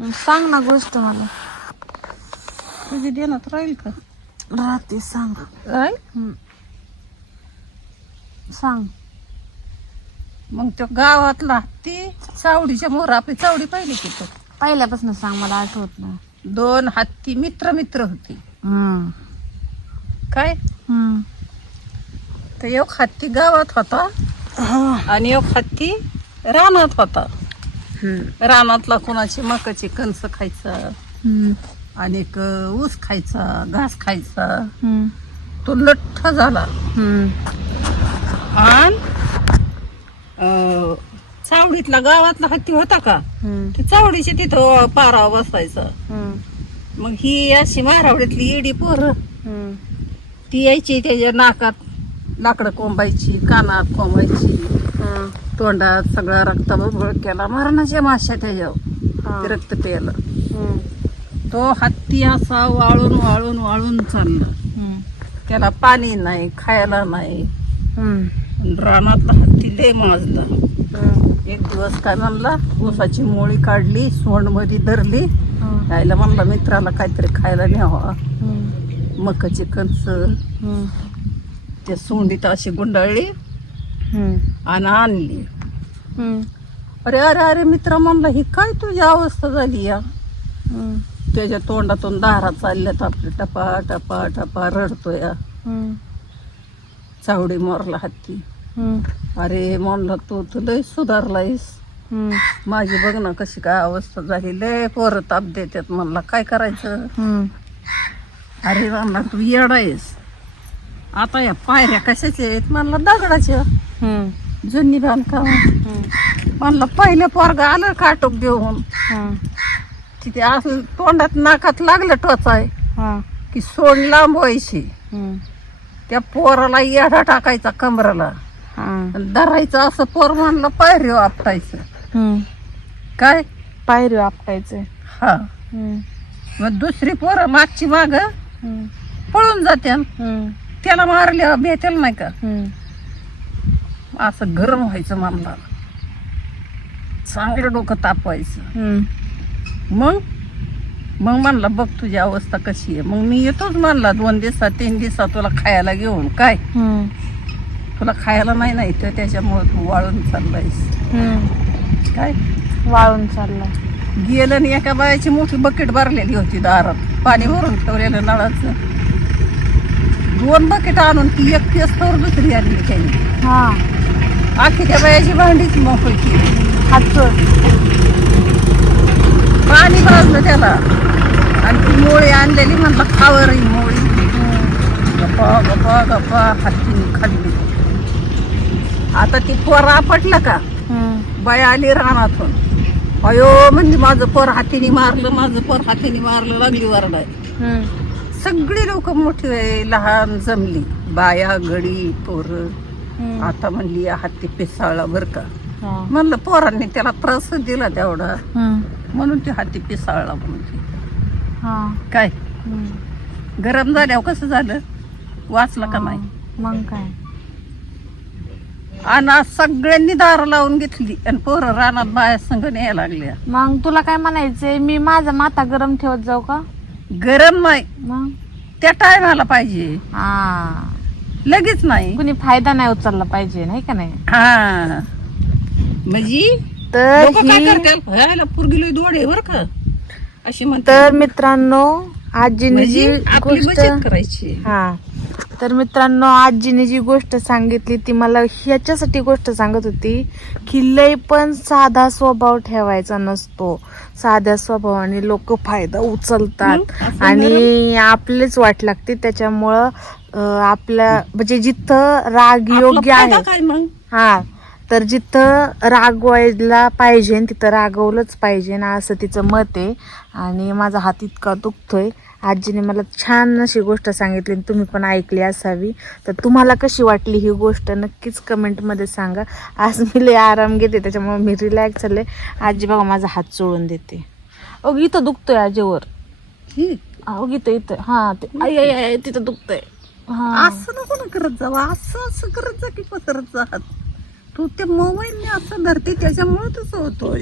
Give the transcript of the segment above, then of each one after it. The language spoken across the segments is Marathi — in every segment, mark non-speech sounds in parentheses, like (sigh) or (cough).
सांग ना गोष्ट मला. तुझी देण्यात राहील का? राहते सांग. राहील. सांग. मग तो गावातला हत्ती चावडीच्या मोर आपली चावडी पाहिली की तो पहिल्यापासून सांग मला आठवत नाही. दोन हत्ती मित्र मित्र होती. हम्म. काय? हम्म. तर एक हत्ती गावात होता आणि एक हत्ती रानात होता. रानातला कोणाची मकाची कणस खायचा. आणि ऊस खायचा घास खायचा. तो लठ्ठ झाला. आणि चावडीतला गावातला हत्ती होता का. ते चावडीच्या तिथं पारा बसायचा. मग ही अशी मारावडीतली येडी पोर. ती यायची त्याच्या नाकात लाकडं कोंबायची कानात कोंबायची. तोंडात सगळा रक्त बळबळ केला मरणाच्या माश्या त्याच्यावर. ते रक्त प्यायलं. तो हत्ती असा वाळून वाळून वाळून चालला. त्याला पाणी नाही खायला नाही. रानातला हत्ती लय माजला. एक दिवस काय म्हणला ऊसाची मोळी काढली सोंडमध्ये धरली. यायला म्हणला मित्राला काहीतरी खायला न्यावा. मकाची कणस. त्या सोंडीत अशी गुंडाळली. आणि आणली. अरे अरे अरे मित्र म्हणला ही काय तुझी अवस्था झाली या. त्याच्या तोंडातून दारा चालल्यात आपले टपा टपा टपा रडतो या. चावडी मोरला हत्ती. अरे म्हणला तू तर लय सुधारलायस. माझी बघ ना कशी काय अवस्था झाली लय पोरं ताप देतात म्हणला काय करायचं. अरे म्हणला तू येडायस आता या पायऱ्या कशाच्या आहेत म्हणला दगडाच्या. जुनी बांधकाम. म्हणलं पहिलं पोरगा आलं काटोक घेऊन हा. तिथे असं तोंडात नाकात लागलं टोचाय हा. की सोंड लांबवायची हम्म. त्या पोराला येडा टाकायचा कमराला हा. धरायचं असं पोर म्हणलं पायरी आपटायचं. काय पायरी आपटायचे हा. मग दुसरी पोरं मागची माग. पळून जाते. त्याला मारल्या भेटेल नाही का. असं गरम व्हायचं म्हणला चांगलं डोकं तापवायचं. मग? मग म्हणला बघ तुझी अवस्था कशी आहे. मग मी येतोच म्हणला दोन दिवसात तीन दिवसात तुला खायला घेऊन. काय. तुला खायला नाही नाही तर त्याच्यामुळे तू वाळून चाललायस. काय? वाळून चालला गेलं आणि एका बायाची मोठी बकेट भरलेली होती दारात. पाणी भरून ठेवलेलं नळाचं. दोन बकेट आणून ती एक केस तर दुसरी आणली त्यांनी. हा. आखी त्या बायाची भांडीच मोकळी केली हात पाणी भाजलं त्याला. आणि ती मोळी आणलेली म्हणलं खावर ही मोळी. गप्पा गप्पा गप्पा हत्तीने खाल्ली. आता ती पोर आपटलं का? बाया आली रानातून. अयो म्हणजे माझं पोर हातीने मारलं माझं पोर हातीने मारलं लागली वरडाय. सगळी लोक मोठी लहान जमली. बाया गडी पोर. आता म्हणली या हत्ती पिसाळला बर का. म्हणलं पोरांनी त्याला त्रास दिला तेवढा. म्हणून ती हाती पिसाळला म्हणून काय? गरम झाल्यावर कसं झालं? वाचलं का नाही? मग काय? आणि आज सगळ्यांनी दार लावून घेतली आणि पोरं रानात बाया संघ यायला लागल्या. मग तुला काय म्हणायचंय? मी माझा माता गरम ठेवत जाऊ का? गरम नाही. मग? त्या टायमाला पाहिजे. लगेच नाही. कुणी फायदा नाही उचलला पाहिजे नाही का नाही? हा. म्हणजे तर लोकं काय ही करतात? ह्याला पुरगिलो दोडे बर का? अशी म्हणतात. तर मित्रांनो आजीने जी म्हणजे आपली गोष्ट बचत करायची. हा. तर मित्रांनो आजीने जी गोष्ट सांगितली ती मला ह्याच्यासाठी गोष्ट सांगत होती की लय पण साधा स्वभाव ठेवायचा नसतो. साध्या स्वभावाने लोक फायदा उचलतात असं आणि आपलेच वाट लागते. त्याच्यामुळं आपल्या म्हणजे जिथं राग योग्य आहे. काय मग? हा तर जिथं रागवायला पाहिजे तिथं रागवलंच पाहिजे ना असं तिचं मत आहे. आणि माझा हात इतका दुखतोय. आजीने मला छान अशी गोष्ट सांगितली आणि तुम्ही पण ऐकली असावी. तर तुम्हाला कशी वाटली ही गोष्ट? नक्कीच कमेंटमध्ये सांगा. आज मी लय आराम घेते त्याच्यामुळे मी रिलॅक्स झाले. आजी बघा माझा हात चोळून देते. अग इथं दुखतोय आजीवर. अग इथं इथं. हा ते आई आई आई तिथं दुखतंय. असं नको ना करत जावं असं असं करत जा की पसरत जा तू ते मोबाईल असं धरते त्याच्यामुळे तसं होतोय.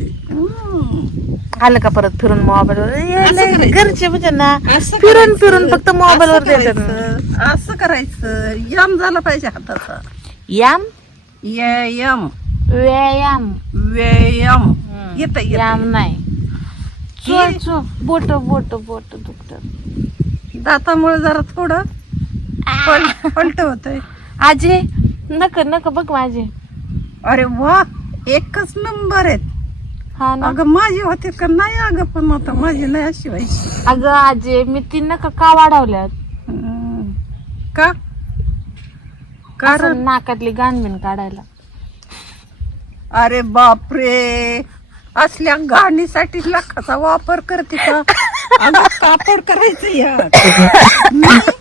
आलं का परत फिरून मोबाईल असं करायचं. घरचे म्हणजे ना फिरून. फिरून फक्त मोबाईल वर असं करायचं. असं करायचं. यम झाला पाहिजे हाताचा. याम? यम. व्यायाम. व्यायाम. येत याम नाही. बोट बोट बोट दुखत. दातामुळे जरा थोडं पल- (laughs) पलट होतंय. आजे नक नक बघ माझे. अरे वा एकच नंबर आहेत. हा ना? अगं माझी होते का नाही अगं पण आता माझी नाही अशी व्हायची. अगं आजे मी ती नक का वाढवल्यात? हम्म. का? कारण? असं नाकातली गाणबिन काढायला. अरे बापरे. असल्या गाणीसाठी लाखाचा वापर करते का? (laughs) अगं कापड करायचं या मी (laughs)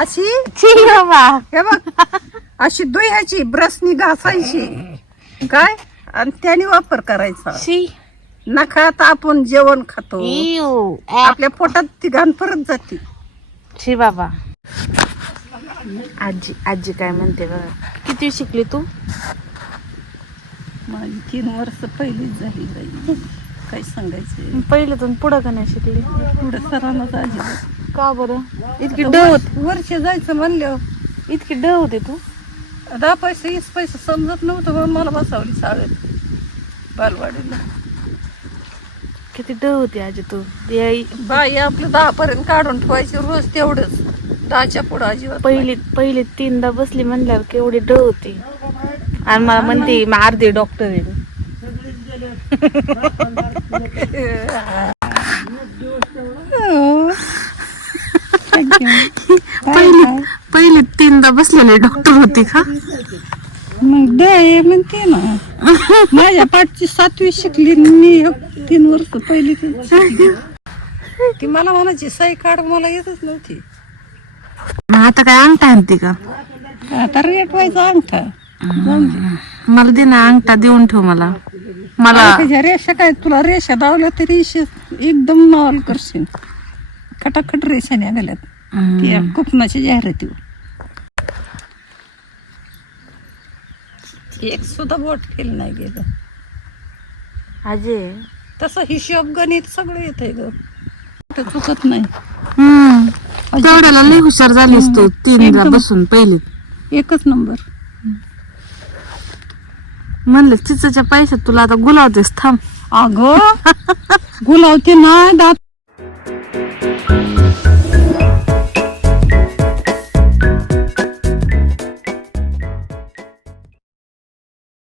अशी? छी बाबा हे बघ अशी दुह्याची ब्रशनी घासायची. काय? आणि त्याने वापर करायचा. शी. नखात आपण जेवण खातो. आपल्या पोटात ती घाण परत जाते. छी बाबा. आजी आजी काय म्हणते बघा. किती शिकली तू? माझी तीन वर्ष पहिलीच झाली बाई. काय सांगायचं. पहिल्यातून पुढं का नाही शिकली? पुढे सरांना झाली का बरं? इतकी ड होत वर्ष जायचं म्हणल्यावर. इतकी ड होते तू? दहा पैसे वीस पैसे समजत नव्हतं म्हणून मला बसावली शाळेत. बालवाडीला. किती ड होती आजी तू? ये- बाई आपलं दहा पर्यंत काढून ठेवायचे रोज तेवढंच. दहाच्या पुढं अजिबात पहिली पहिली तीनदा बसली म्हणल्यावर केवढी ड होती आणि मला म्हणते मी अर्धे डॉक्टर आहे. (laughs) (laughs) पहिली पहिली तीनदा बसलेले डॉक्टर होती का? मग दे म्हणते ना माझ्या पाठची सातवी शिकली मी तीन वर्ष पहिली ती मला म्हणायची सही काढ मला येतच नव्हती. मग आता काय अंगठा आणते का आता रेट व्हायचा अंगठा. मला दे ना अंगठा देऊन ठेव मला. मला त्याच्या रेषा काय तुला रेषा दावल्या तरी रेषा एकदम नॉल करशील. खटाखट रेषा निघाल्यात. त्या कुपनाच्या जाहिराती एक सुद्धा बोट फेल नाही गेलं. अजय तसं हिशोब गणित सगळं येत ग. कुठं चुकत नाही. तेवढ्याला लई हुशार झालीस तू एकदम. बसून पहिलीत एकच नंबर. म्हणलं चिचाच्या पैशात तुला आता गुलावतेस थांब. अगं गुलावते ना दात